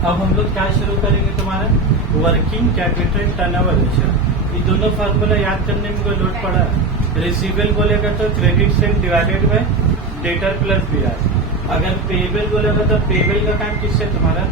अब हम लोग क्या शुरू करेंगे, तुम्हारा वर्किंग कैपिटल टर्नओवर रेशियो। ये दोनों फार्मूला याद करने में कोई लोड पड़ा है। रिसीवेबल बोलेगा तो credit sale divided by debtor plus BR. अगर पेबल बोलेगा तो पेबल का काम किससे, तुम्हारा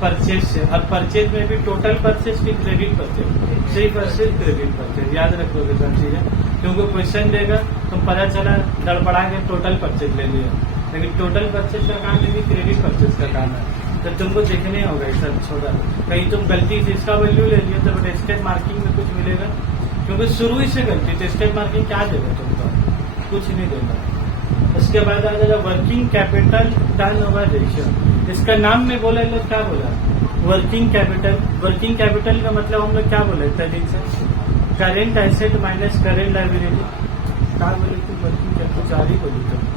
परचेज से। और परचेज में भी टोटल परचेज की क्रेडिट परचेज, सिर्फ और सिर्फ क्रेडिट परचेज। याद रखोगे सब चीजें, क्योंकि क्वेश्चन देगा तुम पता चला गड़बड़ा के टोटल परचेज ले लिया, लेकिन टोटल परचेज का काम नहीं, क्रेडिट परचेज का काम है। तो तुमको देखने होगा ये सब छोड़ा, कहीं तुम गलती से इसका वैल्यू ले लिया तो स्टेप मार्किंग में कुछ मिलेगा, क्योंकि शुरू ही से गलती। तो स्टेप मार्किंग क्या देगा तुमको, कुछ नहीं देगा। उसके बाद आ जाएगा वर्किंग कैपिटल टर्नओवर रेशियो। इसका नाम में बोला लोग क्या बोला, वर्किंग कैपिटल। वर्किंग कैपिटल का मतलब हम लोग क्या बोले इतना दिन से, current asset minus current liability. क्या बोले तुम, वर्किंग कैपिटल चार ही बोली तुम।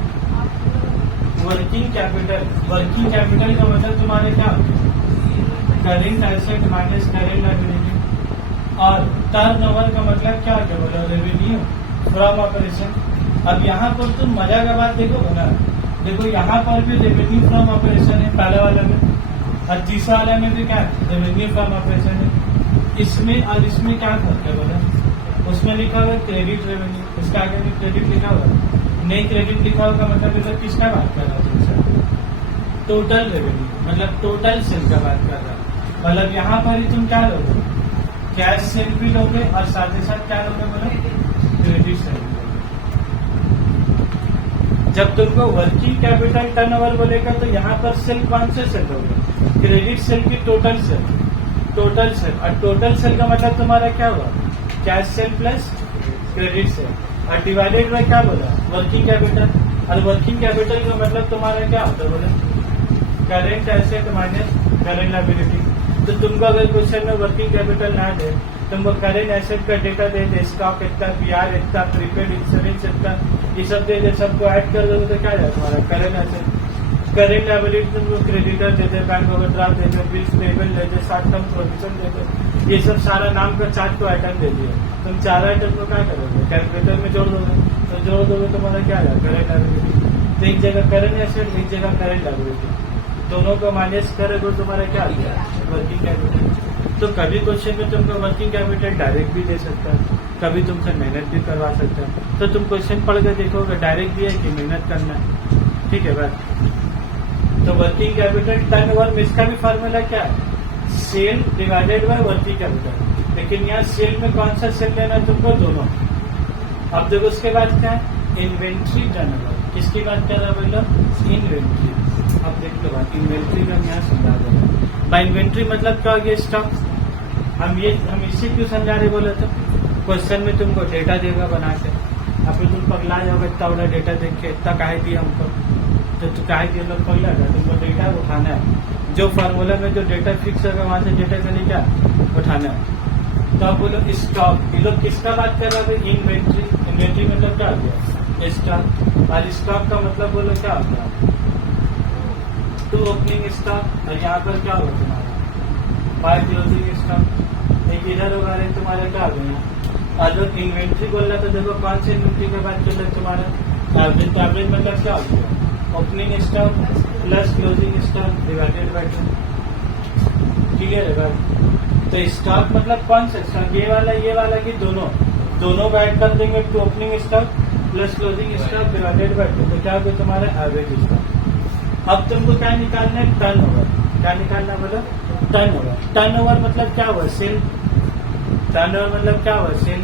वर्किंग कैपिटल का मतलब तुम्हारे क्या, current asset minus current liability. और टर्नओवर का मतलब क्या क्या बोला, रेवेन्यू फ्रॉम ऑपरेशन। अब यहाँ पर तुम मजा का बात देखोगे ना, देखो यहाँ पर भी रेवेन्यू फ्रॉम ऑपरेशन है पहले वाले में, और तीसरा वाले में भी क्या है, रेवेन्यू फ्रॉम ऑपरेशन है। इसमें और इसमें क्या फर्क है बोला, उसमें लिखा हुआ क्रेडिट रेवेन्यू, इसका आगे भी क्रेडिट लिखा हुआ है, नहीं क्रेडिट लिखा होगा मतलब किसका बात कर रहा है तुमसे, टोटल रेवेन्यू मतलब टोटल सेल का बात कर रहा है। मतलब यहाँ पर ही तुम क्या लोगे, कैश सेल भी लोगे और साथ ही साथ क्या लोगे बोला, क्रेडिट सेल। जब तुमको वर्किंग कैपिटल टर्नओवर बोलेगा तो यहाँ पर सेल कौन से सेल होगा, क्रेडिट सेल की टोटल सेल, टोटल सेल। और टोटल सेल का मतलब तुम्हारा क्या हुआ, cash cell plus credit sale, और डिवाइडेड बाय क्या बोला, वर्किंग कैपिटल। और वर्किंग कैपिटल का मतलब तुम्हारा क्या होता है बोला, current asset minus current liability. तो तुमको अगर क्वेश्चन में वर्किंग कैपिटल ना दे, तुमको करेंट एसेट का डेटा दे दे, स्टॉक इतना, बीआर इतना, प्रीपेड इंश्योरेंस इतना, ये सब दे दे, सबको ऐड कर दोगे तो क्या है तुम्हारा करेंट एसेट। करेंट लायबिलिटी तुमको क्रेडिटर दे दे, बैंक ओवरड्राफ्ट दे दे, बिल्स पेबल दे दे, शॉर्ट टर्म प्रोविजन दे दे, ये सब सारा नाम का 4 को आइटम दे दिया। तुम 4 आइटम को क्या करोगे, कैलकुलेटर में जोड़ दोगे, तो जोड़ दोगे तुम्हारा क्या है करेंट लायबिलिटी। तो एक जगह करेंट एसेट, एक जगह करेंट लायबिलिटी, दोनों को माइनस करोगे तुम्हारा क्या आ गया, वर्किंग कैपिटल। तो कभी क्वेश्चन में तुमको वर्किंग कैपिटल डायरेक्ट भी दे सकता है, कभी तुमसे मेहनत भी करवा सकता है। तो तुम क्वेश्चन पढ़ कर देखोगे डायरेक्ट भी है कि मेहनत करना है, ठीक है बात। तो वर्किंग कैपिटल टर्नओवर में इसका भी फॉर्मूला क्या है, sale divided by working capital. लेकिन यहाँ सेल में कौन सा सेल लेना तुमको, दोनों। अब देखो उसके बाद क्या है, इन्वेंट्री टर्नओवर। किसकी बात कर रहा है बोलो, इन्वेंट्री। अब देख लो बात, इन्वेंट्री का यहाँ समझा दो। बाय इन्वेंट्री मतलब क्या हो गया, स्टॉक। हम इसे क्यों समझा रहे बोले, तो क्वेश्चन में तुमको डेटा देगा बना के, अब तुम पगला जाओगे इतना बड़ा डेटा देख के, इतना काहे दिया हमको, तो काहे दिया लोग पगला जाए, तुमको डेटा उठाना है। जो फार्मूला में जो डेटा फिक्स होगा वहां से डेटा का क्या उठाना है। तो आप बोलो स्टॉक, ये लोग किसका बात कर रहे हैं, इन्वेंट्री। इन्वेंट्री मतलब क्या हो गया, स्टॉक। और स्टॉक का मतलब बोलो क्या होता है, टू ओपनिंग स्टॉक। और यहाँ पर क्या होगा तुम्हारा, 5 क्लोजिंग स्टॉक। एक इधर होगा, तुम्हारा क्या हो गया। और जब इन्वेंट्री बोल रहा तो देखो कौन सी इन्वेंट्री के बाद चल रहा है तुम्हारा एवरेज। तो एवरेज मतलब क्या हो गया, opening stock plus closing stock divided by 2। ठीक है भाई। तो स्टॉक मतलब कौन सा स्टॉक, ये वाला की दोनों को ऐड कर देंगे, to opening stock plus closing stock divided by 2। तो क्या होगा तुम्हारा एवरेज स्टॉक। अब तुमको क्या निकालना है, टर्नओवर। क्या निकालना बोलो, टर्नओवर। टर्नओवर मतलब क्या हुआ, सेल। टर्नओवर मतलब क्या हुआ, सेल।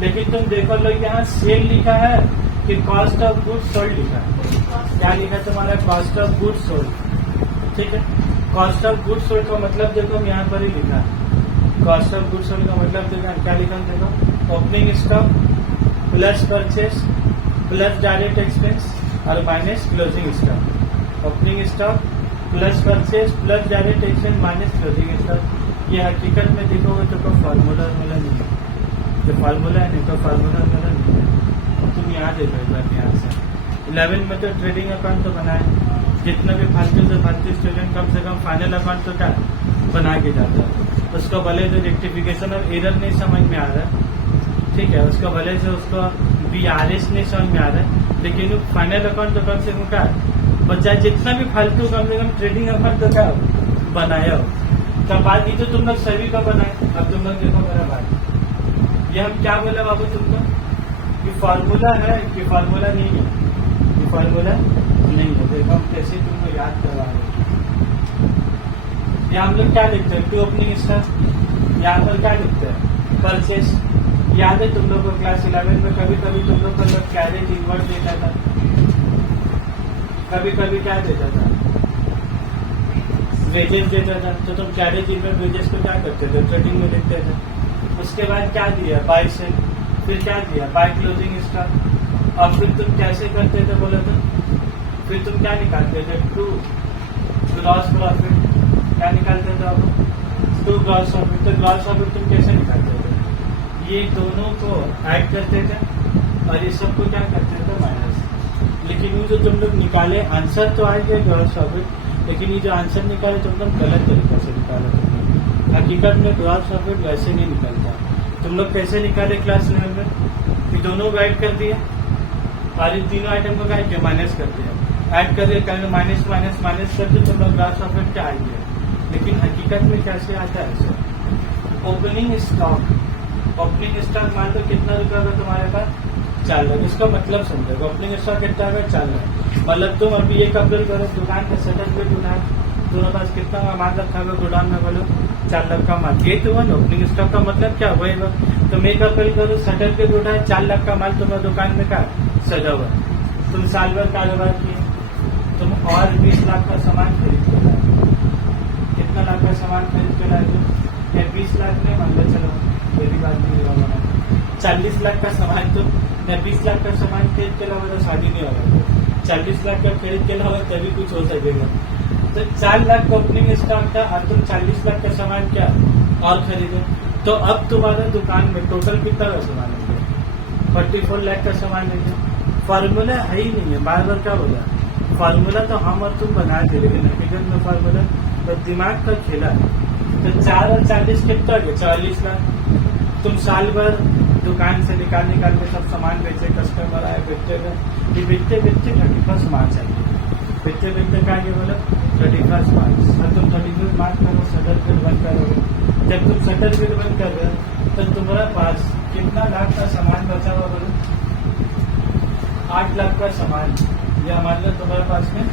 लेकिन तुम देखो लोग यहाँ सेल लिखा है कि कॉस्ट ऑफ गुड्स सोल्ड लिखा है। क्या लिखा है तुम्हारा, कॉस्ट ऑफ गुड्स सोल्ड। ठीक है, कॉस्ट ऑफ गुड्स सोल्ड का मतलब देखो हम यहाँ पर ही लिखा है। कॉस्ट ऑफ गुड्स सोल्ड का मतलब देखो क्या लिखा है, देखो opening stock plus purchase plus direct expense और minus closing stock. Opening stock plus purchase plus direct expense minus closing stock. ये हकीकत में देखोगे तो कोई फार्मूला मिला नहीं है, जो फार्मूला है नहीं तो फार्मूला मिला नहीं है। तुम यहाँ देखो एक बार ध्यान से, 11 में तो ट्रेडिंग अकाउंट तो बनाए, जितना भी फालतू से फालतू स्टूडेंट कम से कम फाइनल अकाउंट तो क्या बना के जाता है। उसको भले जो रेक्टिफिकेशन और एरर नहीं समझ में आ रहा है, ठीक है, उसको भले से उसको BRS नहीं समझ में आ रहा है, लेकिन फाइनल अकाउंट तो कम से कम क्या बच्चा जितना भी फालतू कम से कम ट्रेडिंग अकाउंट तो क्या बनाया हो। तब बात ये तो तुम लोग सभी का बनाए। अब तुम लोग देखो मेरा बात, ये हम क्या बोले बाबू तुमको, ये फार्मूला है कि फार्मूला नहीं है, ये फार्मूला नहीं है। देखो हम कैसे तुमको याद करवा रहे हैं। यहाँ हम लोग क्या लिखते हैं, टू ओपनिंग स्टॉक। यहाँ पर क्या लिखते हैं, परचेस। याद है तुम लोग को क्लास 11 में कभी कभी तुम लोग को कैरेज इनवर्ट देता था, कभी कभी क्या देता था, वेजेस देता था। तो तुम कैरेज इनवर्ट वेजेस को क्या करते थे, ट्रेडिंग में लिखते थे। उसके बाद क्या दिया, बाय सेल, फिर क्या दिया, बाय क्लोजिंग स्टॉक। और फिर तुम कैसे करते थे बोले तो, फिर तुम क्या निकालते थे, टू ग्रॉस प्रॉफिट। क्या निकालते थे आप, टू ग्रॉस प्रॉफिट। तो ग्रॉस प्रॉफिट तुम कैसे निकालते थे, ये दोनों को ऐड करते थे और ये सबको क्या करते थे, माइनस। लेकिन ये जो तुम लोग निकाले आंसर तो आ गया ग्रॉस प्रॉफिट, लेकिन ये जो आंसर निकाले तुम लोग गलत तरीके से निकाले। हकीकत में ग्रॉस प्रॉफिट वैसे नहीं निकलता। तुम लोग कैसे निकाले क्लास 11 में, ये दोनों को ऐड कर दिया और इन तीनों आइटम को क्या किया, माइनस कर दिया। ऐड कर दिया, माइनस माइनस माइनस करके तुम लोग ग्रॉस प्रॉफिट क्या आ गया। लेकिन हकीकत में कैसे आता है sir, opening stock. Opening stock मान लो कितना रुपया होगा तुम्हारे पास, 4 लाख। इसका मतलब समझो, ओपनिंग स्टॉक कितना होगा, 4 लाख। मतलब तुम अभी एक अप्रैल करो, दुकान का शटर पे दुकान, तुम्हारे पास कितना माल रखा होगा गोदाम में, बोलो 4 लाख का माल। ये तो ओपनिंग स्टॉक का मतलब क्या हुआ, तुम एक अप्रैल करो, शटर पे उठाए, 4 लाख का माल तुम्हारे दुकान में क्या सजा हुआ। तुम साल भर कारोबार किए, तुम और 20 लाख का सामान खरीद के लाए। कितना लाख का सामान खरीद के लाए तुम, या 20 लाख में मान लो, चलो ये भी बात नहीं होगा, 40 लाख का सामान तुम, या 20 लाख का सामान खरीद के लाओ तो शादी नहीं होगा। 40 लाख का खरीद के लाओ तभी कुछ हो सकेगा। तो 4 लाख का ओपनिंग स्टॉक था और तुम 40 लाख का सामान क्या और खरीदो। तो अब तुम्हारे दुकान में टोटल कितना का सामान है, 44 लाख का सामान है। फार्मूला है ही नहीं है, बार बार क्या बोला, फार्मूला तो हम और तुम बना दे, लेकिन हकीकत में फार्मूला तो दिमाग का खेला है। तो 4 और 40 कितना हो गया, 44 लाख। तुम साल भर दुकान से निकाल के सब सामान बेचे, कस्टमर आए, बेचते गए, ये बेचते 31 मार्च आएगी, बेचते क्या ये बोला 31 मार्च। और तुम 31 मार्च करो, शटर बिल बंद करोगे। जब तुम शटर बिल बंद कर रहे हो तो तुम्हारे पास कितना लाख का सामान बचा हुआ बोलो, 8 लाख का सामान, या मान लो तुम्हारे पास में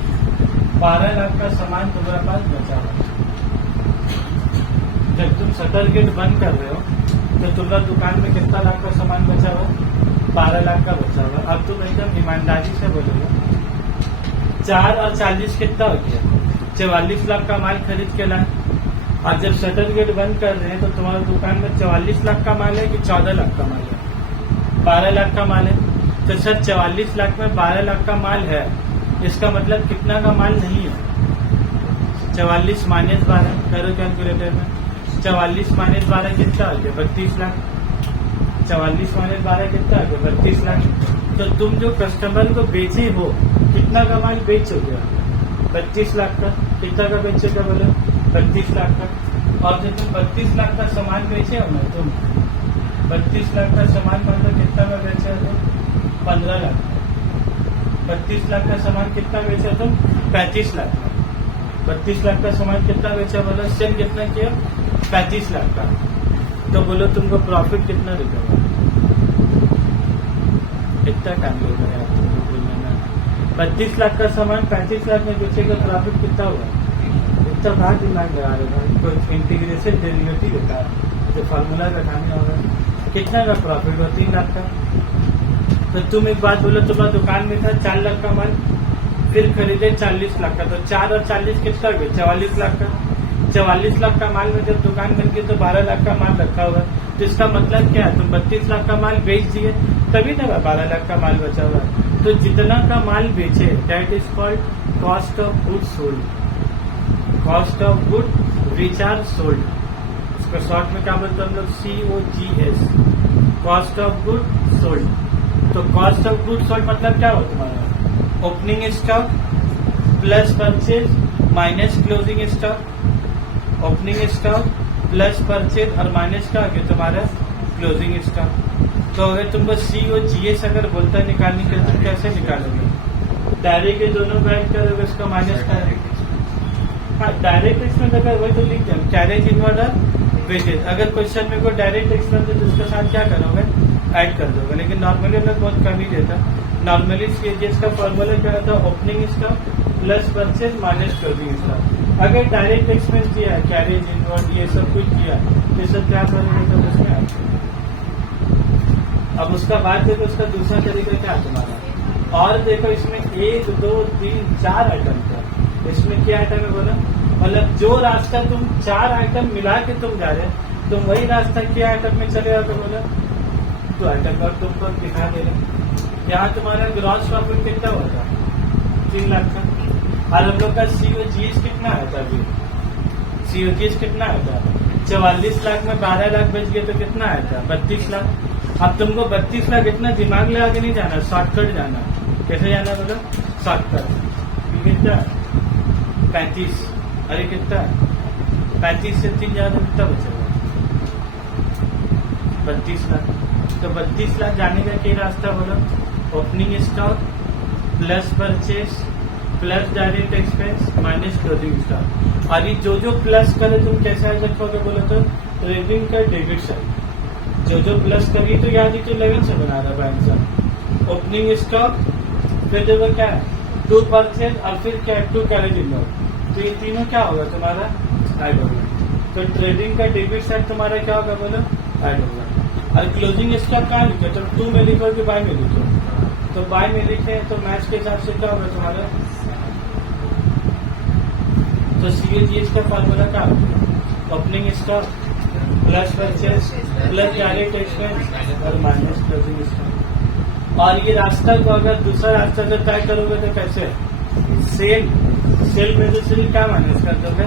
12 लाख का सामान तुम्हारे पास बचा हुआ। जब तुम शटर गेट बंद कर रहे हो तो तुम्हारा दुकान में कितना लाख का सामान बचा हुआ, 12 लाख का बचा हुआ। अब तुम एकदम ईमानदारी से बोलोगे 4 और 40 कितना हो गया, 44 लाख का माल खरीद के लाए। और जब शटर गेट बंद कर रहे हैं तो तुम्हारे दुकान में 44 लाख का माल है कि 14 लाख का माल है, 12 लाख का माल है। तो सर 44 लाख में 12 लाख का माल है, इसका मतलब कितना का माल नहीं है, 44 माइनस 12 करो कैलकुलेटर में, 44 माइनस 12 कितना हो गया, 32 लाख। 44 माइनस 12 कितना हो गया, 32 लाख। तो तुम जो कस्टमर को बेचे हो कितना का माल बेच गया, 32 लाख का। कितना का बेचोगे बोलो, 32 लाख का। और जब तुम 32 लाख का सामान बेचे हो ना, तुम 32 लाख का सामान मतलब कितना का बेचे हो तुम, 15 लाख। 32 लाख का सामान कितना बेचा तुम, 35 लाख का। 32 लाख का सामान कितना बेचा बोलो, सेल कितना किया, 35 लाख का। तो बोलो तुमको प्रॉफिट कितना रुकेगा, कितना टाइम लगेगा तुमको बोलने में। 32 लाख का सामान 35 लाख में बेचेगा, प्रॉफिट कितना होगा, इतना बात दिमाग लगा रहे हैं। कोई इंटीग्रेशन डेरिवेटिव होता है तो फार्मूला लगाना होगा, कितना का प्रॉफिट हुआ, 3 लाख का। तो तुम एक बात बोलो, तुम्हारा दुकान में था 4 लाख का माल, फिर खरीदे 40 लाख का। तो 4 और 40 कितना हो गया, 44 लाख का। 44 लाख का माल में जब दुकान बन गई तो 12 लाख का माल रखा हुआ। तो इसका मतलब क्या है, तुम 32 लाख का माल बेच दिए तभी ना 12 लाख का माल बचा हुआ है। तो जितना का माल बेचे that is called cost of good sold, cost of good which are sold. इसको शॉर्ट में क्या बोलते हैं हम लोग, COGS, cost of good sold. तो कॉस्ट ऑफ गुड सोल्ड मतलब क्या हो तुम्हारा, opening stock plus purchase minus closing stock, opening stock plus purchase और माइनस का आगे तुम्हारा क्लोजिंग स्टॉक। तो अगर तुमको COGS अगर बोलता है निकालने के तुम कैसे निकालोगे, डायरेक्ट के दोनों ऐड करोगे, उसका माइनस करोगे। हाँ, डायरेक्ट एक्सपेंस अगर वही तो लिख दें, कैरेज इनवर्ड और वेजेज। अगर क्वेश्चन में कोई डायरेक्ट एक्सपेंस है तो उसके साथ क्या करोगे, ऐड कर दोगे। लेकिन नॉर्मली हम लोग बहुत कम ही देता। नॉर्मली सीएजीएस का फॉर्मूला क्या होता है, opening stock plus purchase minus closing stock. अगर डायरेक्ट एक्सपेंस दिया है, कैरेज इनवर्ड ये सब कुछ दिया, ये सब क्या करोगे तो उसमें ऐड। अब उसका बाद देखो, उसका दूसरा तरीका क्या है तुम्हारा, और देखो इसमें 1 2 3 4 आइटम था। इसमें क्या आइटम है बोला, मतलब जो रास्ता तुम 4 आइटम मिला के तुम जा रहे हो, तुम वही रास्ता क्या आइटम में चले जाओ तो बोला तो आइटम और तुमको दिखा दे रहे। यहाँ तुम्हारा ग्रॉस प्रॉफिट कितना होगा, 3 लाख का। और हम लोग का सीओजीएस कितना आया था अभी, सीओजीएस कितना आया था 44 लाख में 12 लाख बच गए तो कितना आया था 32 लाख। अब तुमको 32 लाख इतना दिमाग लगा के नहीं जाना, शॉर्टकट जाना। कैसे जाना बोलो, शॉर्टकट। कितना 35, अरे कितना 35 से 3 ज्यादा कितना बचेगा 32 लाख। तो 32 लाख जाने का क्या रास्ता बोलो, opening stock plus purchase plus direct expense minus closing stock. और ये जो प्लस करे तुम कैसे याद रखोगे बोलो तो ट्रेडिंग का डेबिट साइड जो प्लस करी तो याद ही तो 11 से बना रहा बैंक साहब। ओपनिंग स्टॉक फिर देखो क्या है 2 परचेज और फिर क्या है 2 कैरेज इनवर्ड। तो ये तीनों क्या होगा तुम्हारा ऐड होगा। तो ट्रेडिंग का डेबिट साइड तुम्हारा क्या होगा बोलो ऐड होगा। और क्लोजिंग स्टॉक कहाँ लिखे, तो 2 में लिखो कि बाय में लिखो, तो बाय में लिखे तो मैच के हिसाब से क्या होगा तुम्हारा। तो सीएजीएस का फॉर्मूला क्या होगा, opening stock plus purchase plus direct expense और माइनस क्लोजिंग स्टॉक। और ये रास्ता को अगर दूसरा रास्ता से तय करोगे तो कैसे, सेल में दूसरी क्या माइनस कर दोगे,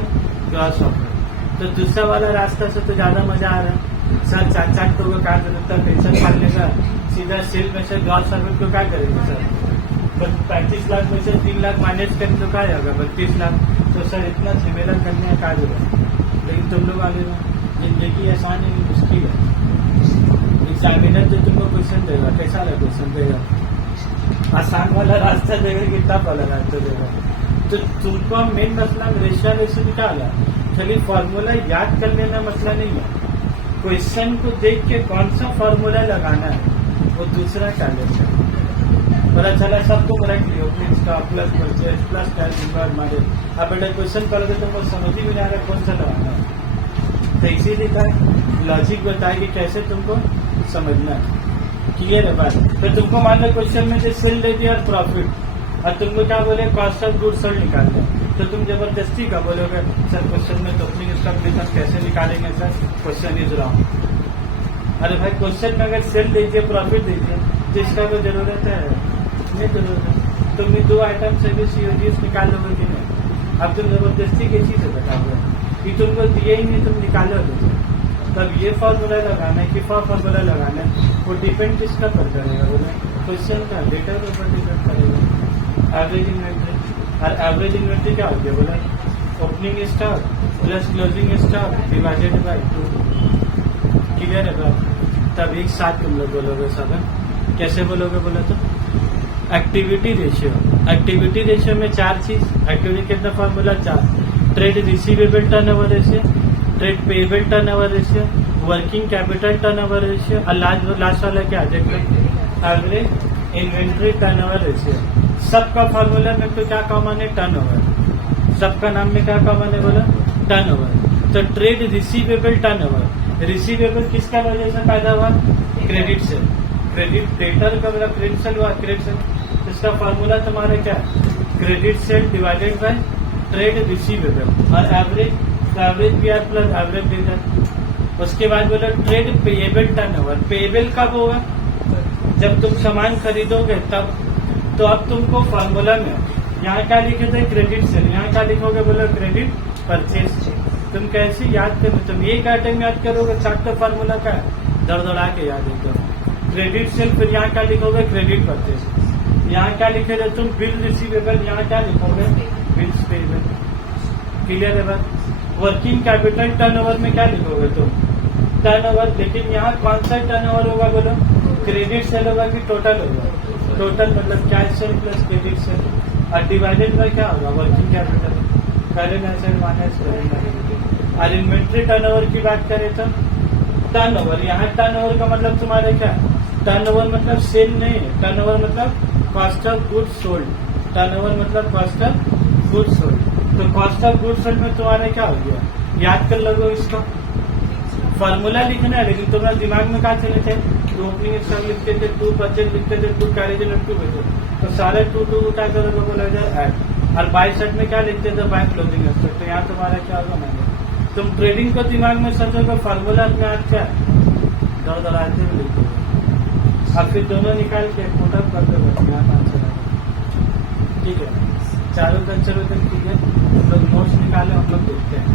ग्रॉस प्रॉफिट। तो दूसरा वाला रास्ता से तो ज्यादा मजा आ रहा है। सर 4 तो क्या जरूरत है, पेंशन पाल लेगा सीधा सेल में से ग्रॉस प्रॉफिट को क्या करेंगे सर, 35 लाख में से 3 लाख माइनस करें तो क्या होगा 32 लाख। तो सर इतना झमेला करने का क्या जरूरत। लेकिन तुम लोग आगे जिंदगी आसान है मुश्किल है। एग्जामिनर जो तुमको क्वेश्चन देगा कैसा वाला क्वेश्चन देगा, आसान वाला रास्ता देगा कि टफ वाला रास्ता देगा। तो तुमको मेन मसला रेशियो निकाला, खाली फॉर्मूला याद कर लेना मसला नहीं है, क्वेश्चन को देख के कौन सा फॉर्मूला लगाना है वो दूसरा चैलेंज है। पता चला सबको रख लियो plus purchase plus carriage inward मारे। अब बेटा क्वेश्चन करोगे तो समझ ही नहीं आ रहा कौन सा लगाना है। तो इसीलिए का लॉजिक बताए कि कैसे तुमको समझना है। क्लियर है बात। तो तुमको मान लो क्वेश्चन में से सेल दे दिया और प्रॉफिट, और तुमको क्या बोले कॉस्ट ऑफ गुड्स सोल्ड निकाल दे, तो तुम जबरदस्ती का बोलोगे सर क्वेश्चन में तो ओपनिंग स्टॉक रिटर्न कैसे निकालेंगे सर, क्वेश्चन इज रॉन्ग। अरे भाई क्वेश्चन में अगर सेल दीजिए प्रॉफिट दीजिए तो इसका कोई जरूरत है नहीं, जरूरत है। तुम 2 आइटम से भी सीओजीएस निकाल लोगे कि नहीं। अब तुम जबरदस्ती किसी से बताओगे कि तुमको दिए ही नहीं तुम निकालो तो तब ये फॉर्मूला लगाना है कि फॉर्मूला लगाना है, वो डिपेंड किसका पर करेगा बोले क्वेश्चन का डेटा के ऊपर डिपेंड करेगा। एवरेज इन्वेंट्री, और एवरेज इन्वेंट्री क्या होती है बोला opening stock plus closing stock divided by 2। Clear है बात। तब एक साथ तुम लोग बोलोगे सब, कैसे बोलोगे बोला तो एक्टिविटी रेशियो। एक्टिविटी रेशियो में 4 चीज, एक्टिविटी कितना formula 4, trade receivable turnover ratio, trade payable turnover ratio, working capital turnover ratio, और लास्ट वाला क्या देखो एवरेज इन्वेंट्री टर्नओवर रेशियो। सबका फॉर्मूला में तो क्या कॉमन है टर्नओवर, सबका नाम में क्या कॉमन है बोला टर्नओवर। तो ट्रेड रिसीवेबल टर्नओवर, रिसीवेबल किसका वजह से पैदा हुआ क्रेडिट से, क्रेडिट डेटर का मतलब क्रेडिट सेल हुआ क्रेडिट सेल। इसका फॉर्मूला तुम्हारा क्या credit sale divided by trade receivable और average PR plus average debtor. उसके बाद बोला ट्रेड पेएबल टर्नओवर, पेएबल कब होगा जब तुम सामान खरीदोगे तब। तो अब तुमको फॉर्मूला में यहाँ क्या लिखे थे क्रेडिट सेल, यहाँ क्या लिखोगे बोलो क्रेडिट परचेज। तुम कैसे याद करो, तुम एक आइटम याद करोगे 4 तो फॉर्मूला का दौड़ा के याद एकदम। क्रेडिट सेल फिर यहाँ क्या लिखोगे क्रेडिट परचेज, यहाँ क्या लिखे थे तुम बिल रिसीवेबल, यहाँ क्या लिखोगे बिल्स पेएबल। क्लियर है बात। वर्किंग कैपिटल टर्नओवर में क्या लिखोगे तुम टर्नओवर, लेकिन यहाँ कौन सा टर्नओवर होगा बोलो क्रेडिट सेल होगा कि टोटल होगा, टोटल मतलब cash cell plus credit sale, और डिवाइडेड बाय क्या होगा working capital. Current asset minus current liability. और इन्वेंट्री टर्नओवर की बात करें तो टर्नओवर, यहाँ टर्नओवर का मतलब तुम्हारा क्या, टर्नओवर मतलब सेल नहीं है, टर्नओवर मतलब cost of goods sold, turnover मतलब कॉस्ट ऑफ गुड्स सोल्ड। तो कॉस्ट ऑफ गुड्स सोल्ड में तुम्हारा क्या हो गया, याद कर लोगे इसको, फॉर्मूला लिखना है लेकिन तुम्हारा दिमाग में कहा चले थे, टू ओपनिंग स्टॉक लिखते थे, टू परचेज लिखते थे, टू कैरेज और टू बेचो, तो सारे टू उठा कर लोगों लग जाए ऐड। और बाय साइड में क्या लिखते थे, बाय क्लोजिंग स्टॉक। तो यहाँ तुम्हारा क्या होगा मैंने, तुम ट्रेडिंग को दिमाग में सोचोगे, फॉर्मूला अपने हाथ क्या दौड़ाते हुए लिखोगे, और फिर दोनों निकाल के पुटअप कर दो, यहाँ आंसर आएगा। ठीक है, चारों कंसर्वेशन ठीक है, हम लोग नोट्स निकाले, हम लोग देखते हैं।